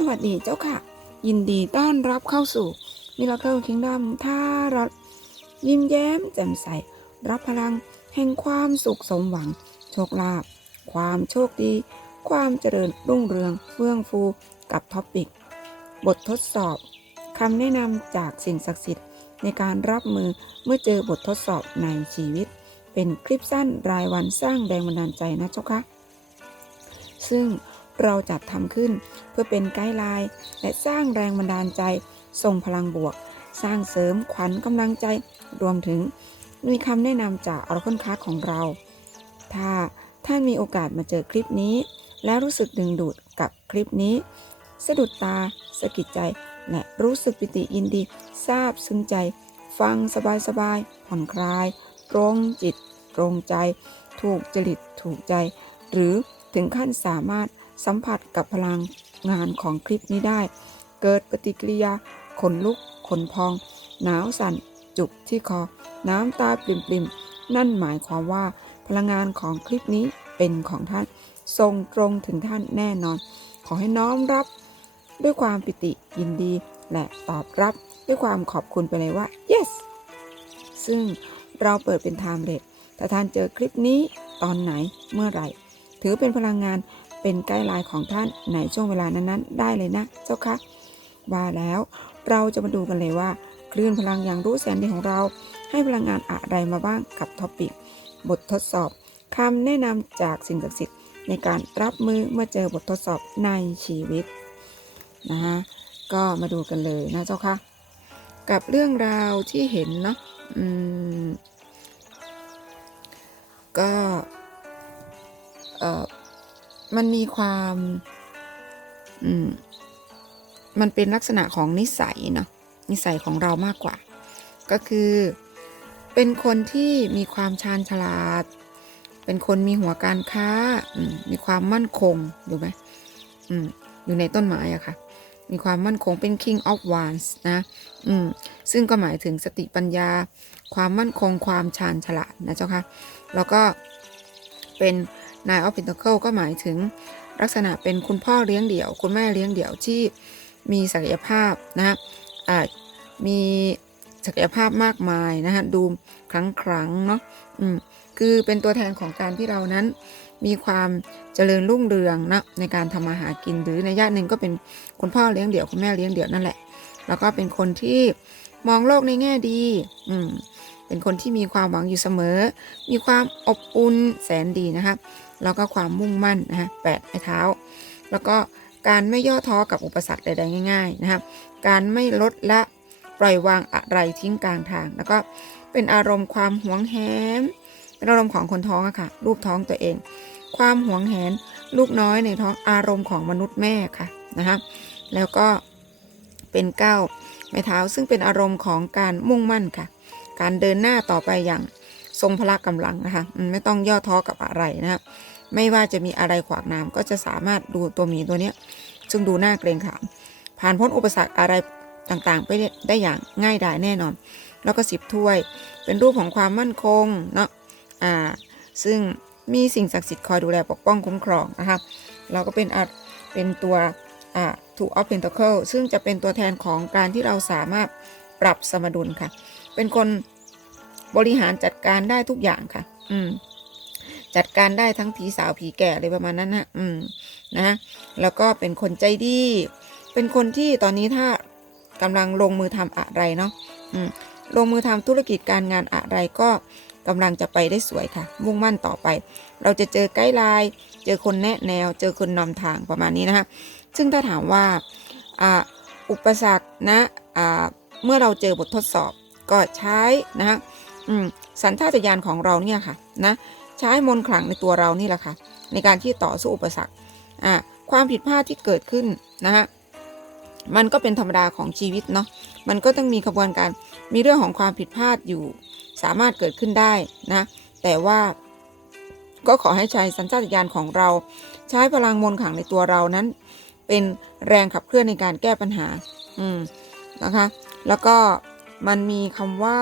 สวัสดีเจ้าค่ะ ยินดีต้อนรับเข้าสู่มิราเคิลคิงดัมท่ารัฐยิ้มแย้มแจ่มใส รับพลังแห่งความสุขสมหวัง โชคลาภความโชคดี ความเจริญรุ่งเรืองเฟื่องฟูกับท็อปิก บททดสอบคำแนะนำจากสิ่งศักดิ์สิทธิ์ในการรับมือเมื่อเจอบททดสอบในชีวิต เป็นคลิปสั้นรายวันสร้างแรงบันดาลใจนะเจ้าค่ะซึ่ง เราจัดทำขึ้น เพื่อเป็นไกด์ไลน์และสร้างแรงบันดาลใจ ส่งพลังบวก สร้างเสริมขวัญกำลังใจ รวมถึง มีคำแนะนำจากอรคอนคาของเรา ถ้าท่านมีโอกาสมาเจอคลิปนี้ แล้วรู้สึกดึงดูดกับคลิปนี้ สะดุดตาสะกิดใจ และรู้สึกปิติยินดีซาบซึ้งใจ ฟังสบายๆผ่อนคลาย ตรงจิต ตรงใจ ถูกจริตถูกใจ หรือถึงขั้นสามารถ สัมผัสกับพลังงานของคลิปนี้ได้ เกิดปฏิกิริยา ขนลุก ขนพอง หนาวสั่น จุกที่คอ น้ำตาปริมๆ นั่นหมายความว่าพลังงานของคลิปนี้เป็นของท่านทรงตรงถึงท่านแน่นอน ขอให้น้อมรับ ด้วยความปิติยินดี และตอบรับด้วยความขอบคุณไปเลยว่า yes ซึ่งเราเปิดเป็นไทม์เลทถ้าท่านเจอคลิปนี้ตอนไหนเมื่อไหร่ ถือเป็นพลังงาน เป็นไกด์ไลน์ของท่านในช่วงเวลานั้นๆ ได้เลยนะเจ้าคะว่าแล้วเราจะมาดูกันเลยว่าคลื่นพลังอย่างรู้แสนดีของเรา ให้พลังงานอะไรมาบ้างกับท็อปิกบททดสอบคำแนะนำจากสิ่งศักดิ์สิทธิ์ในการรับมือเมื่อเจอบททดสอบในชีวิตนะฮะก็มาดูกันเลยนะเจ้าค่ะกับเรื่องราวที่เห็นเนาะอืมก็เอ่อ มันมีความ อืม มันเป็นลักษณะของนิสัยเนาะนิสัยของเรามากกว่า ก็คือ เป็นคนที่มีความชาญฉลาด เป็นคนมีหัวการค้ามมีความมั่นคงดูไหมอมอยู่ในต้นไม้อะค่ะ มีความมั่นคงเป็น king of wands นะอืมซึ่งก็หมายถึงสติปัญญา ความมั่นคงความชาญฉลาดนะเจ้าค่ะ แล้วก็เป็น nine of pentacle ก็หมายถึงลักษณะเป็นคุณพ่อเลี้ยงเดี่ยว คุณแม่เลี้ยงเดี่ยวที่มีศักยภาพนะฮะมีศักยภาพมากมายนะฮะดูครั้งครั้งเนาะอืมคือเป็นตัวแทนของการที่เรานั้น มีความเจริญรุ่งเรืองนะในการทำมาหากินหรือในญาติหนึ่งก็เป็นคุณพ่อเลี้ยงเดี่ยวคุณแม่เลี้ยงเดี่ยวนั่นแหละ แล้วก็เป็นคนที่มองโลกในแง่ดีอืมเป็นคนที่มีความหวังอยู่เสมอ มีความอบอุ่นแสนดีนะคะ แล้วก็ความมุ่งมั่นนะฮะแปดไม้เท้า แล้วก็การไม่ย่อท้อกับอุปสรรคใดๆง่าย ๆ นะครับ การไม่ลดละปล่อยวางอะไรทิ้งกลางทาง แล้วก็เป็นอารมณ์ความหวงแหนเป็นอารมณ์ของคนท้องอะค่ะ รูปท้องตัวเอง ความหวงแหนลูกน้อยในท้องอารมณ์ของมนุษย์แม่ค่ะนะคะแล้วก็เป็นเก้าไม้เท้าซึ่งเป็นอารมณ์ของการมุ่งมั่นค่ะ การเดินหน้าต่อไปอย่าง ทรงพละกำลังนะคะไม่ต้องย่อท้อกับอะไรนะคะไม่ว่าจะมีอะไรขวางน้ำก็จะสามารถดูตัวหมีตัวเนี้ย ซึ่งดูน่าเกรงขาม ผ่านพ้นอุปสรรคอะไรต่างๆ ไปได้อย่างง่ายดายแน่นอน แล้วก็สิบถ้วย เป็นรูปของความมั่นคงเนาะอ่าซึ่งมีสิ่งศักดิ์สิทธิ์คอยดูแลปกป้องคุ้มครองนะคะเราก็เป็นอเป็นตัวอ่า two of pentacle ซึ่งจะเป็นตัวแทนของการที่เราสามารถปรับสมดุลค่ะ เป็นคน บริหารจัดการได้ทุกอย่างค่ะ อืม จัดการได้ทั้งผีสาวผีแก่อะไรประมาณนั้นนะอืม นะ แล้วก็เป็นคนใจดี เป็นคนที่ตอนนี้ถ้ากำลังลงมือทำอะไรเนาะอืม ลงมือทำธุรกิจการงานอะไรก็กำลังจะไปได้สวยค่ะ มุ่งมั่นต่อไป เราจะเจอไกด์ไลน์ เจอคนแนะแนว เจอคนนำทางประมาณนี้นะคะ ซึ่งถ้าถามว่าอ่าอุปสรรคนะอ่าเมื่อเราเจอบททดสอบก็ใช้นะฮะ อืมสัญชาตญาณของเราเนี่ยค่ะนะใช้มนขลังในตัวเรานี่แหละค่ะ ในการที่ต่อสู้อุปสรรคอ่าความผิดพลาดที่เกิดขึ้นนะฮะมันก็เป็นธรรมดาของชีวิตเนาะมันก็ต้องมีขบวนการมีเรื่องของความผิดพลาดอยู่ สามารถเกิดขึ้นได้นะ แต่ว่าก็ขอให้ใช้สัญชาตญาณของเรา ใช้พลังมนต์ขังในตัวเรานั้น เป็นแรงขับเคลื่อนในการแก้ปัญหา อืมนะคะ แล้วก็ มันมีคำว่า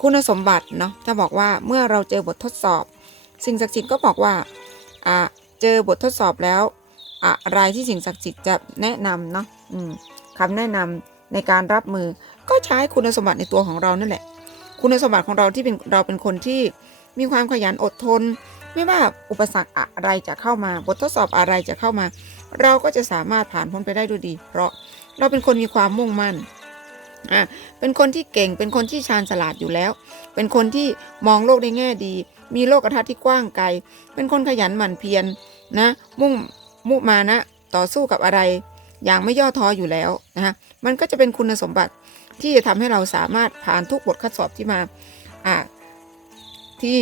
คุณสมบัติเนาะจะบอกว่าเมื่อเราเจอบททดสอบ สิ่งศักดิ์สิทธิ์ก็บอกว่าเจอบททดสอบแล้ว อะไรที่สิ่งศักดิ์สิทธิ์จะแนะนำเนาะคำแนะนำในการรับมือ ก็ใช้คุณสมบัติในตัวของเรานั่นแหละ คุณสมบัติของเราที่เป็นเราเป็นคนที่มีความขยันอดทน ไม่ว่าอุปสรรคอะไรจะเข้ามา บททดสอบอะไรจะเข้ามา เราก็จะสามารถผ่านพ้นไปได้ด้วยดี เพราะ เราเป็นคนมีความมุ่งมั่นอะเป็นคนที่เก่งเป็นคนที่ชาญฉลาดอยู่แล้ว เป็นคนที่มองโลกในแง่ดี มีโลกทัศน์ที่กว้างไกล เป็นคนขยันหมั่นเพียรนะมุ่งมุมานะต่อสู้กับอะไร อย่างไม่ย่อท้ออยู่แล้วนะฮะมันก็จะเป็นคุณสมบัติที่จะทำให้เราสามารถผ่านทุกบทข้อสอบที่มาอ่าที่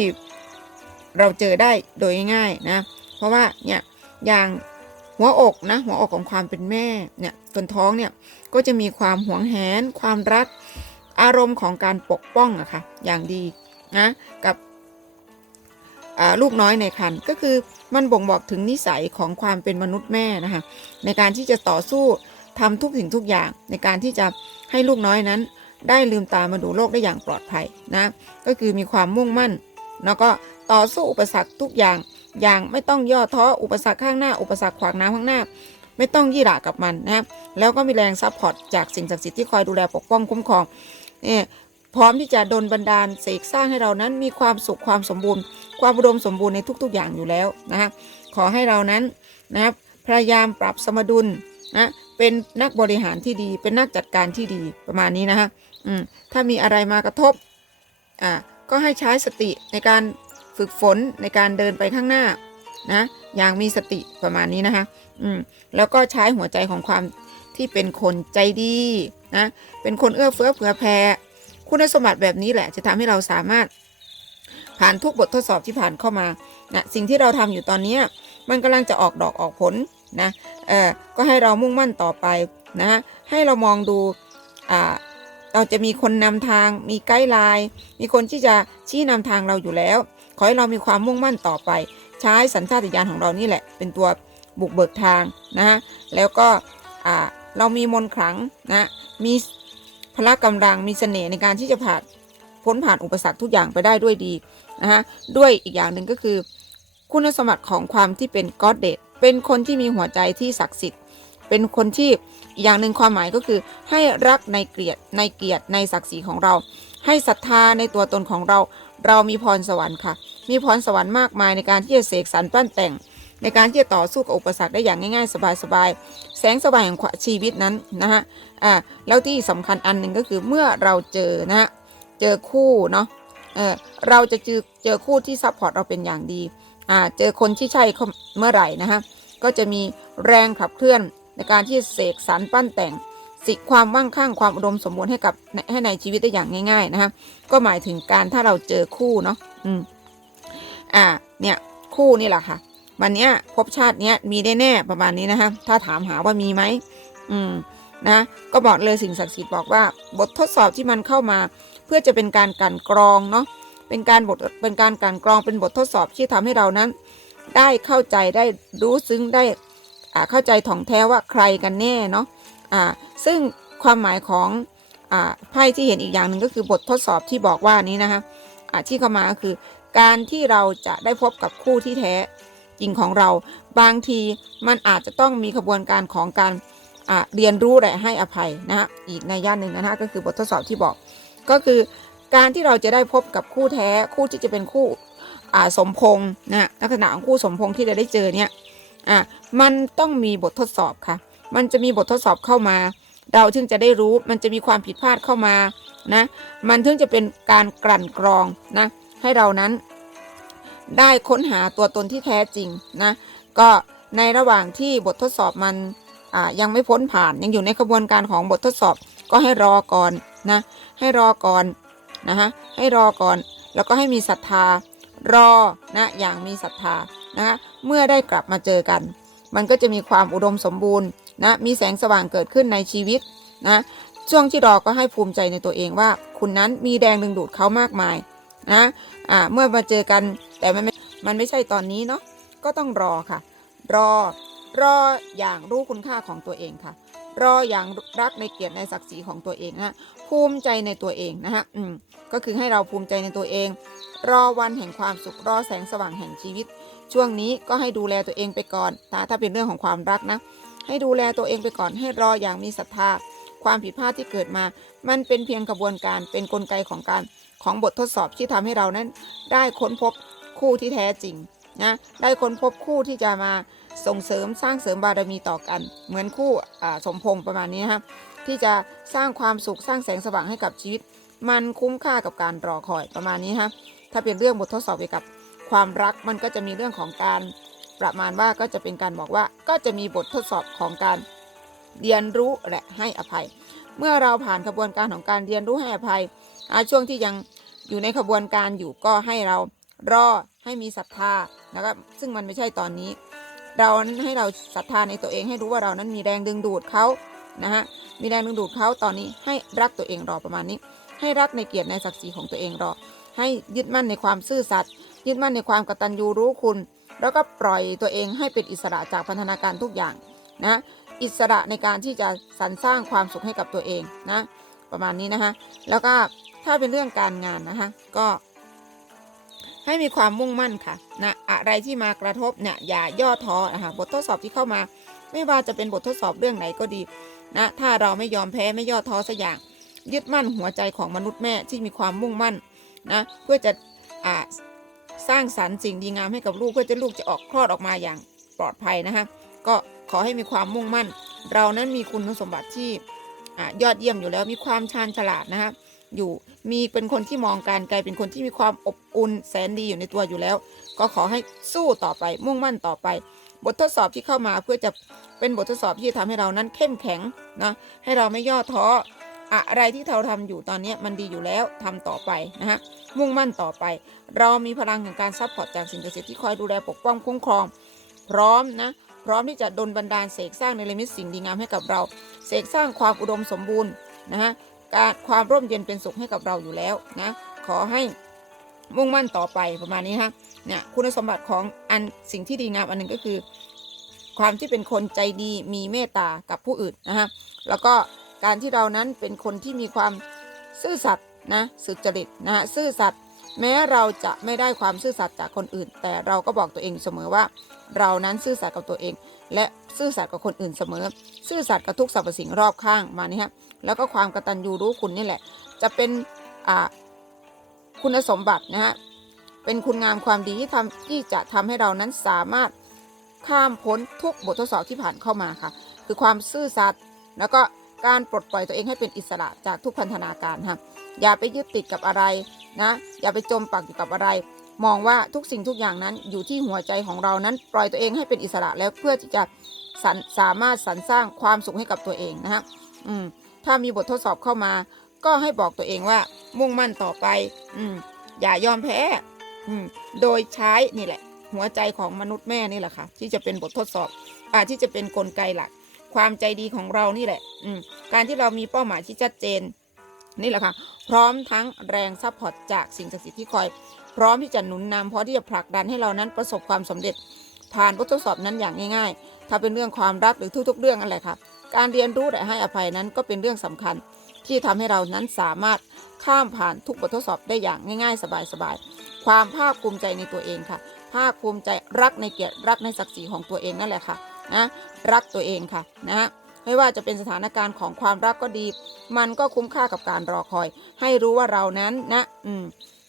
เราเจอได้โดยง่ายนะ เพราะว่าเนี่ยอย่าง หัวอกนะหัวอกของความเป็นแม่เนี่ยคนท้องเนี่ยก็จะมีความหวงแหน ความรัก อารมณ์ของการปกป้องอะค่ะอย่างดีนะกับลูกน้อยในครรภ์ก็คือมันบ่งบอกถึงนิสัยของความเป็นมนุษย์แม่นะคะในการที่จะต่อสู้ทำทุกสิ่งทุกอย่าง ในการที่จะให้ลูกน้อยนั้น ได้ลืมตามาดูโลกได้อย่างปลอดภัยนะก็คือมีความมุ่งมั่น แล้วก็ต่อสู้อุปสรรคทุกอย่าง อย่างไม่ต้องย่อท้ออุปสรรคข้างหน้าอุปสรรคขวางน้ำข้างหน้า ไม่ต้องยี่หระกับมันนะครับแล้วก็มีแรงซัพพอร์ตจากสิ่งศักดิ์สิทธิ์ที่คอยดูแลปกป้องคุ้มครองเนี่ยพร้อมที่จะดลบันดาลเสกสร้างให้เรานั้นมีความสุขความสมบูรณ์ ความอุดมสมบูรณ์ในทุก ๆ อย่างอยู่แล้วนะครับขอให้เรานั้นนะครับพยายามปรับสมดุลนะเป็นนักบริหารที่ดี เป็นนักจัดการที่ดีประมาณนี้นะฮะถ้ามีอะไรมากระทบอ่าก็ให้ใช้สติในการ ฝึกฝนในการเดินไปข้างหน้านะอย่างมีสติประมาณนี้นะคะอืมแล้วก็ใช้หัวใจของความที่เป็นคนใจดีนะเป็นคนเอื้อเฟื้อเผื่อแผ่คุณสมบัติแบบนี้แหละจะทำให้เราสามารถผ่านทุกบททดสอบที่ผ่านเข้ามานะสิ่งที่เราทำอยู่ตอนนี้มันกำลังจะออกดอกออกผลนะเออก็ให้เรามุ่งมั่นต่อไปนะให้เรามองดูอ่า เราจะมีคนนำทาง มีไกด์ไลน์ มีคนที่จะชี้นำทางเราอยู่แล้ว ขอให้เรามีความมุ่งมั่นต่อไป ใช้สัญชาตญาณของเรานี่แหละ เป็นตัวบุกเบิกทางนะฮะแล้วก็เรามีมนต์ขลังนะ มีพละกำลัง มีเสน่ห์ในการที่จะผ่านพ้นผ่านอุปสรรคทุกอย่างไปได้ด้วยดีนะฮะ ด้วยอีกอย่างหนึ่งก็คือ คุณสมบัติของความที่เป็นก็อดเดตเป็นคนที่มีหัวใจที่ศักดิ์สิทธิ์ เป็นคนที่อย่างหนึ่งความหมายก็คือ ให้รักในเกียรติในเกียรติในศักดิ์ศรีของเรา ให้ศรัทธาในตัวตนของเรา เรามีพรสวรรค์ค่ะ มีพรสวรรค์มากมายในการที่จะเสกสรรปั้นแต่ง ในการที่จะต่อสู้กับอุปสรรคได้อย่างง่ายๆ สบายๆแสงสว่างของชีวิตนั้นนะฮะอ่าแล้วที่สำคัญอันหนึ่งก็คือเมื่อเราเจอนะฮะเจอคู่เนาะเออเราจะเจอเจอคู่ที่ซัพพอร์ตเราเป็นอย่างดีอ่าเจอคนที่ใช่เมื่อไหร่นะฮะก็จะมีแรงขับเคลื่อน ในการที่เสกสรรปั้นแต่งสิความมั่งคั่งความอุดมสมบูรณ์ให้กับให้ในชีวิตได้อย่างง่าย ๆ นะคะก็หมายถึงการถ้าเราเจอคู่เนาะอืมอ่าเนี่ยคู่นี่แหละค่ะ วันเนี้ยพบชาติเนี้ยมีได้แน่ประมาณนี้นะคะถ้าถามหาว่ามีไหมอืมนะก็บอกเลยสิ่งศักดิ์สิทธิ์บอกว่า บททดสอบที่มันเข้ามา เพื่อจะเป็นการกันกรองเนาะเป็นการบทเป็นการกันกรองเป็นบททดสอบที่ทำให้เรานั้น ได้เข้าใจได้รู้ซึ้งได้ เข้าใจถ่องแท้ว่าใครกันแน่เนาะซึ่งความหมายของอไพ่ที่เห็นอีกอย่างหนึ่งก็คือบททดสอบที่บอกว่านี้นะคะที่เข้ามาก็คือ การที่เราจะได้พบกับคู่ที่แท้จริงของเรา บางทีมันอาจจะต้องมีขบวนการของการเรียนรู้และให้อภัยนะฮะอีกในย่านหนึ่งนะฮะก็คือบททดสอบที่บอก ก็คือการที่เราจะได้พบกับคู่แท้คู่ที่จะเป็นคู่สมพงษ์นะลักษณะของคู่สมพงษ์ที่เราได้เจอเนี่ย อะมันต้องมีบททดสอบค่ะ มันจะมีบททดสอบเข้ามา เราถึงจะได้รู้มันจะมีความผิดพลาดเข้ามานะมันถึงจะเป็นการกลั่นกรองนะให้เรานั้น ได้ค้นหาตัวตนที่แท้จริงนะก็ในระหว่างที่บททดสอบมันยังไม่พ้นผ่านยังอยู่ในกระบวนการของบททดสอบก็ให้รอก่อนนะให้รอก่อนนะฮะให้รอก่อน แล้วก็ให้มีศรัทธารอนะอย่างมีศรัทธา นะเมื่อได้กลับมาเจอกัน มันก็จะมีความอุดมสมบูรณ์นะมีแสงสว่างเกิดขึ้นในชีวิตนะช่วงที่รอก็ให้ภูมิใจในตัวเองว่า คุณนั้นมีแรงดึงดูดเขามากมายนะอ่าเมื่อมาเจอกันแต่มันไม่มันไม่ใช่ตอนนี้เนาะก็ต้องรอค่ะ รอรออย่างรู้คุณค่าของตัวเองค่ะ รออย่างรักในเกียรติในศักดิ์ศรีของตัวเองนะภูมิใจในตัวเองนะฮะอืมก็คือให้เราภูมิใจในตัวเอง รอวันแห่งความสุขรอแสงสว่างแห่งชีวิต ช่วงนี้ก็ให้ดูแลตัวเองไปก่อนถ้าถ้าเป็นเรื่องของความรักนะ ให้ดูแลตัวเองไปก่อนให้รออย่างมีศรัทธา ความผิดพลาดที่เกิดมา มันเป็นเพียงกระบวนการเป็นนกลไกของการของบททดสอบที่ทำให้เรานั้น ได้ค้นพบคู่ที่แท้จริงนะได้ค้นพบคู่ที่จะมาส่งเสริมสร้างเสริมบารมีต่อกัน เหมือนคู่สมพงษ์ประมาณนี้นะครับที่จะสร้างความสุขสร้างแสงสว่างให้กับชีวิต มันคุ้มค่ากับการรอคอยประมาณนี้ครับถ้าเป็นเรื่องบททดสอบเกี่ยวกับ ความรักมันก็จะมีเรื่องของการประมาณว่าก็จะเป็นการบอกว่าก็จะมีบททดสอบของการเรียนรู้และให้อภัย เมื่อเราผ่านกระบวนการของการเรียนรู้ให้อภัยอาช่วงที่ยังอยู่ในขบวนการอยู่ก็ให้เรารอให้มีศรัทธานะครับซึ่งมันไม่ใช่ตอนนี้ เรานั้นให้เราศรัทธาในตัวเองให้รู้ว่าเรานั้นมีแรงดึงดูดเขานะฮะมีแรงดึงดูดเขาตอนนี้ให้รักตัวเองรอประมาณนี้ ให้รักในเกียรติในศักดิ์ศรีของตัวเองรอ ให้ยึดมั่นในความซื่อสัตย์ ยึดมั่นในความกตัญญูรู้คุณ แล้วก็ปล่อยตัวเองให้เป็นอิสระจากพันธนาการทุกอย่างนะอิสระในการที่จะสรรสร้างความสุขให้กับตัวเองนะประมาณนี้นะคะแล้วก็ถ้าเป็นเรื่องการงานนะคะก็ ให้มีความมุ่งมั่นค่ะนะอะไรที่มากระทบเนี่ยอย่าย่อท้อนะคะบททดสอบที่เข้ามา ไม่ว่าจะเป็นบททดสอบเรื่องไหนก็ดีนะถ้าเราไม่ยอมแพ้ไม่ย่อท้อสักอย่าง ยึดมั่นหัวใจของมนุษย์แม่ที่มีความมุ่งมั่นนะเพื่อจะอ่า สร้างสรรค์สิ่งดีงามให้กับลูกเพื่อจะลูกจะออกคลอดออกมาอย่างปลอดภัยนะคะก็ขอให้มีความมุ่งมั่น เรานั้นมีคุณสมบัติที่ยอดเยี่ยมอยู่แล้วมีความชาญฉลาดนะคะอยู่มีเป็นคนที่มองการไกลเป็นคนที่มีความอบอุ่นแสนดีอยู่ในตัวอยู่แล้ว ก็ขอให้สู้ต่อไปมุ่งมั่นต่อไป บททดสอบที่เข้ามาเพื่อจะเป็นบททดสอบที่จะทำให้เรานั้นเข้มแข็งนะให้เราไม่ย่อท้อ อะไรที่เราทำอยู่ตอนนี้มันดีอยู่แล้วทำต่อไปนะฮะมุ่งมั่นต่อไป เรามีพลังแห่งการซัพพอร์ตจากสิ่งศักดิ์สิทธิ์ที่คอยดูแลปกป้องคุ้มครอง พร้อมนะพร้อมที่จะดลบันดาลเสกสร้างในลิมิตสิ่งดีงามให้กับเรา เสกสร้างความอุดมสมบูรณ์นะฮะการความร่มเย็นเป็นสุขให้กับเราอยู่แล้วนะขอให้มุ่งมั่นต่อไปประมาณนี้ฮะเนี่ยคุณสมบัติของอันสิ่งที่ดีงามอันหนึ่งก็คือ ความที่เป็นคนใจดีมีเมตตากับผู้อื่นนะฮะแล้วก็ การที่เรานั้นเป็นคนที่มีความซื่อสัตย์นะสุจริตนะฮะซื่อสัตย์แม้เราจะไม่ได้ความซื่อสัตย์จากคนอื่น แต่เราก็บอกตัวเองเสมอว่า เรานั้นซื่อสัตย์กับตัวเอง และซื่อสัตย์กับคนอื่นเสมอ ซื่อสัตย์กับทุกสรรพสิ่งรอบข้างมานี่ฮะแล้วก็ความกตัญญูรู้คุณนี่แหละ จะเป็นคุณสมบัตินะฮะเป็นคุณงามความดีที่ทำที่จะทำให้เรานั้นสามารถข้ามพ้นทุกบททดสอบที่ผ่านเข้ามาค่ะ คือความซื่อสัตย์แล้วก็ การปลดปล่อยตัวเองให้เป็นอิสระจากทุกพันธนาการค่ะอย่าไปยึดติดกับอะไรนะ อย่าไปจมปักอยู่กับอะไร มองว่าทุกสิ่งทุกอย่างนั้นอยู่ที่หัวใจของเรานั้น ปล่อยตัวเองให้เป็นอิสระแล้วเพื่อที่จะสสามารถสรรสร้างความสุขให้กับตัวเองนะฮะอืมถ้ามีบททดสอบเข้ามา ก็ให้บอกตัวเองว่ามุ่งมั่นต่อไป อืมอย่ายอมแพ้ อืมโดยใช้นี่แหละ หัวใจของมนุษย์แม่นี่แหละค่ะ ที่จะเป็นบททดสอบอ่าที่จะเป็นนกลไกหลัก ความใจดีของเรานี่แหละ อืมการที่เรามีเป้าหมายที่ชัดเจน นี่แหละค่ะ พร้อมทั้งแรงซัพพอร์ตจากสิ่งศักดิ์สิทธิ์ที่คอย พร้อมที่จะหนุนนำพร้อมที่จะผลักดันให้เรานั้นประสบความสำเร็จ ผ่านบททดสอบนั้นอย่างง่ายๆ ถ้าเป็นเรื่องความรักหรือทุกๆ เรื่องอะไรค่ะ การเรียนรู้และให้อภัยนั้นก็เป็นเรื่องสำคัญ ที่ทำให้เรานั้นสามารถข้ามผ่านทุกบททดสอบได้อย่างง่าย ๆ สบายๆ ความภาคภูมิใจในตัวเองค่ะ ภาคภูมิใจรักในเกียรติรักในศักดิ์ศรีของตัวเองนั่นแหละค่ะ นะรักตัวเองค่ะนะไม่ว่าจะเป็นสถานการณ์ของความรักก็ดี มันก็คุ้มค่ากับการรอคอย ให้รู้ว่าเรานั้นนะอืม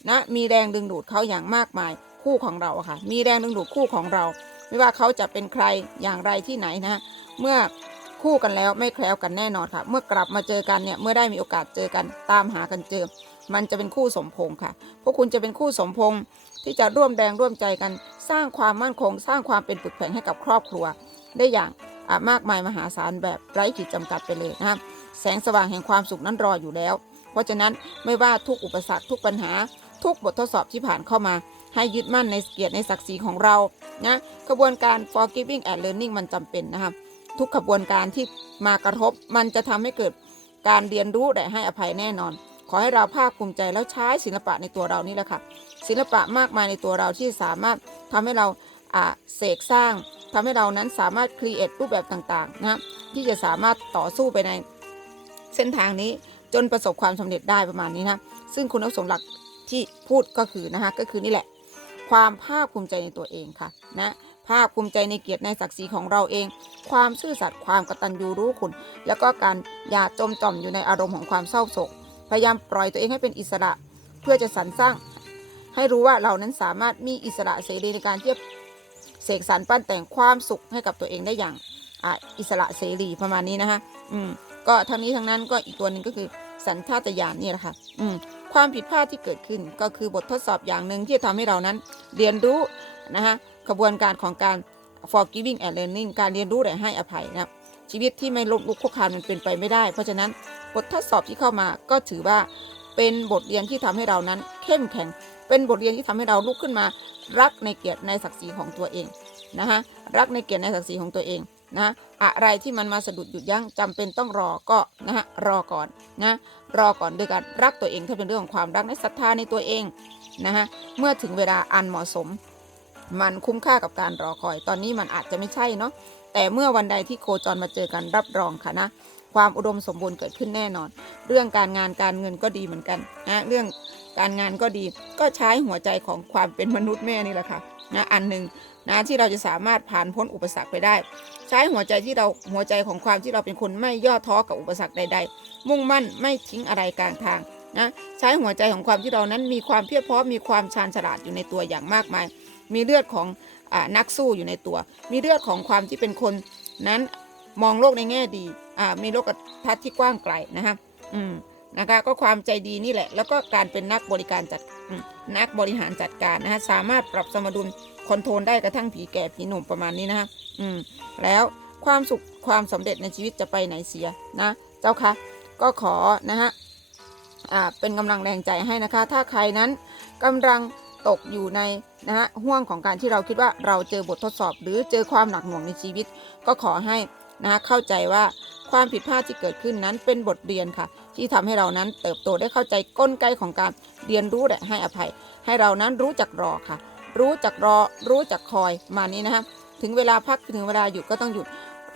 นะมีแรงดึงดูดเขาอย่างมากมายคู่ของเราค่ะ มีแรงดึงดูดคู่ของเรา ไม่ว่าเขาจะเป็นใครอย่างไรที่ไหนนะเมื่อคู่กันแล้วไม่แคล้วกันแน่นอนค่ะ เมื่อกลับมาเจอกันเนี่ยเมื่อได้มีโอกาสเจอกันตามหากันเจอ มันจะเป็นคู่สมพงษ์ค่ะ พวกคุณจะเป็นคู่สมพงษ์ที่จะร่วมแรงร่วมใจกัน สร้างความมั่นคง สร้างความเป็นปึกแผ่นให้กับครอบครัว ได้อย่างมากมายมหาศาลแบบไร้ขีดจำกัดไปเลยนะครับ แสงสว่างแห่งความสุขนั้นรออยู่แล้ว เพราะฉะนั้นไม่ว่าทุกอุปสรรคทุกปัญหา ทุกบททดสอบที่ผ่านเข้ามา ให้ยึดมั่นในเกียรติในศักดิ์ศรีของเรานะกระบวนการ forgiving and learning มันจำเป็นนะครับ ทุกขบวนการที่มากระทบมันจะทำให้เกิดการเรียนรู้และให้อภัยแน่นอน ขอให้เราภาคภูมิใจแล้วใช้ศิลปะในตัวเรานี่แหละค่ะศิลปะมากมายในตัวเราที่สามารถทำให้เรา เสกสร้างทำให้เรานั้นสามารถครีเอทรูปแบบต่างๆนะที่จะสามารถต่อสู้ไปในเส้นทางนี้จนประสบความสำเร็จได้ประมาณนี้นะซึ่งคุณสมบัติที่พูดก็คือนะคะก็คือนี่แหละคความภาคภูมิใจในตัวเองค่ะนะภาคภูมิใจในเกียรติในศักดิ์ศรีของเราเอง ความซื่อสัตย์ความกตัญญูรู้คุณ แล้วก็การอย่าจมจ่อมอยู่ในอารมณ์ของความเศร้าโศก พยายามปล่อยตัวเองให้เป็นอิสระ เพื่อจะสรรสร้าง ให้รู้ว่าเรานั้นสามารถมีอิสระเสรีในการที่จะ เสกสรรปั้นแต่งความสุขให้กับตัวเองได้อย่างอิสระเสรีประมาณนี้นะคะอืมก็ทั้งนี้ทั้งนั้นก็อีกตัวหนึ่งก็คือสัญชาตญาณนี่แหละค่ะอืมความผิดพลาดที่เกิดขึ้นก็คือบททดสอบอย่างหนึ่งที่จะทำให้เรานั้นเรียนรู้นะคะกระบวนการของการ forgiving and learning การเรียนรู้และให้อภัยนะชีวิตที่ไม่ลบลุกคุกคานมันเป็นไปไม่ได้ เพราะฉะนั้นบททดสอบที่เข้ามาก็ถือว่าเป็นบทเรียนที่ทำให้เรานั้นเข้มแข็ง เป็นบทเรียนที่ทำให้เราลุกขึ้นมา รักในเกียรติในศักดิ์ศรีของตัวเองนะคะรักในเกียรติในศักดิ์ศรีของตัวเองนะอะไรที่มันมาสะดุดหยุดยั้งจำเป็นต้องรอก็นะฮะรอก่อนนะรอก่อนโดยการรักตัวเองถ้าเป็นเรื่องของความรักในศรัทธาในตัวเองนะฮะเมื่อถึงเวลาอันเหมาะสม มันคุ้มค่ากับการรอคอย ตอนนี้มันอาจจะไม่ใช่เนาะแต่เมื่อวันใดที่โคจรมาเจอกันรับรองค่ะนะความอุดมสมบูรณ์เกิดขึ้นแน่นอน เรื่องการงานการเงินก็ดีเหมือนกันนะเรื่อง การงานก็ดีก็ใช้หัวใจของความเป็นมนุษย์แม่นี่แหละค่ะนะอันหนึ่งนะที่เราจะสามารถผ่านพ้นอุปสรรคไปได้ ใช้หัวใจที่เราหัวใจของความที่เราเป็นคนไม่ย่อท้อกับอุปสรรคใด ๆ มุ่งมั่นไม่ทิ้งอะไรกลางทางนะใช้หัวใจของความที่เรานั้นมีความเพียรพร้อมมีความชาญฉลาดอยู่ในตัวอย่างมากมาย มีเลือดของอนักสู้อยู่ในตัว มีเลือดของความที่เป็นคนนั้นมองโลกในแง่ดีอ่ามีโลกทัศน์ที่กว้างไกลนะคะอืม นะคะ ก็ความใจดีนี่แหละ แล้วก็การเป็นนักบริการจัดนักบริหารจัดการนะคะสามารถปรับสมดุลคอนโทรลได้กระทั่งผีแก่ผีหนุ่มประมาณนี้นะคะอืมแล้วความสุขความสำเร็จในชีวิตจะไปไหนเสียนะ เจ้าคะก็ขอนะฮะอ่าเป็นกำลังแรงใจให้นะคะ ถ้าใครนั้นกำลังตกอยู่ในนะฮะห่วงของการที่เราคิดว่าเราเจอบททดสอบ หรือเจอความหนักหน่วงในชีวิต ก็ขอให้นะะเข้าใจว่าความผิดพลาดที่เกิดขึ้นนั้นเป็นบทเรียนค่ะ ที่ทำให้เรานั้นเติบโตได้เข้าใจกลไกของการเรียนรู้และให้อภัย ให้เรานั้นรู้จักรอค่ะ รู้จักรอ รู้จักคอยมานี้นะฮะถึงเวลาพักถึงเวลาหยุดก็ต้องหยุด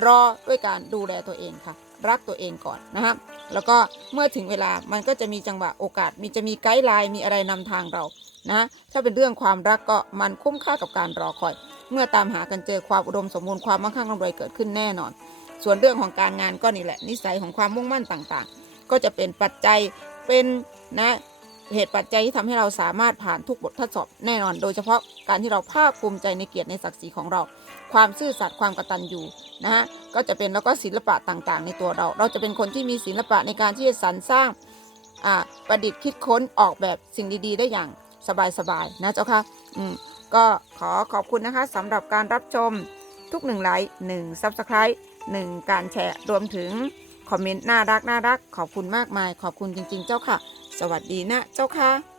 รอด้วยการดูแลตัวเองค่ะ รักตัวเองก่อนนะครับแล้วก็เมื่อถึงเวลามันก็จะมีจังหวะโอกาส มีจะมีไกด์ไลน์มีอะไรนำทางเรานะถ้าเป็นเรื่องความรักก็มันคุ้มค่ากับการรอคอย เมื่อตามหากันเจอความอุดมสมบูรณ์ความมั่งคั่งร่ำรวยเกิดขึ้นแน่นอน ส่วนเรื่องของการงานก็นี่แหละนิสัยของความมุ่งมั่นต่างๆ ก็จะเป็นปัจจัยเป็นนะเหตุปัจจัยที่ทำให้เราสามารถผ่านทุกบททดสอบแน่นอน โดยเฉพาะการที่เราภาคภูมิใจในเกียรติในศักดิ์ศรีของเรา ความซื่อสัตย์ความกตัญญูนะฮะก็จะเป็นแล้วก็ศิลปะต่างๆ ในตัวเรา เราจะเป็นคนที่มีศิลปะในการที่จะสรรสร้างอ่าประดิษฐ์คิดค้นออกแบบสิ่งดีๆ ได้อย่างสบายๆนะเจ้าค่ะอืมก็ขอขอบคุณนะคะสำหรับการรับชมทุกหนึ่งไลค์หนึ่งซับสไครต์หนึ่งการแชร์รวมถึง คอมเมนต์น่ารักน่ารักขอบคุณมากมาย ขอบคุณจริง ๆ เจ้าค่ะ สวัสดีนะเจ้าค่ะ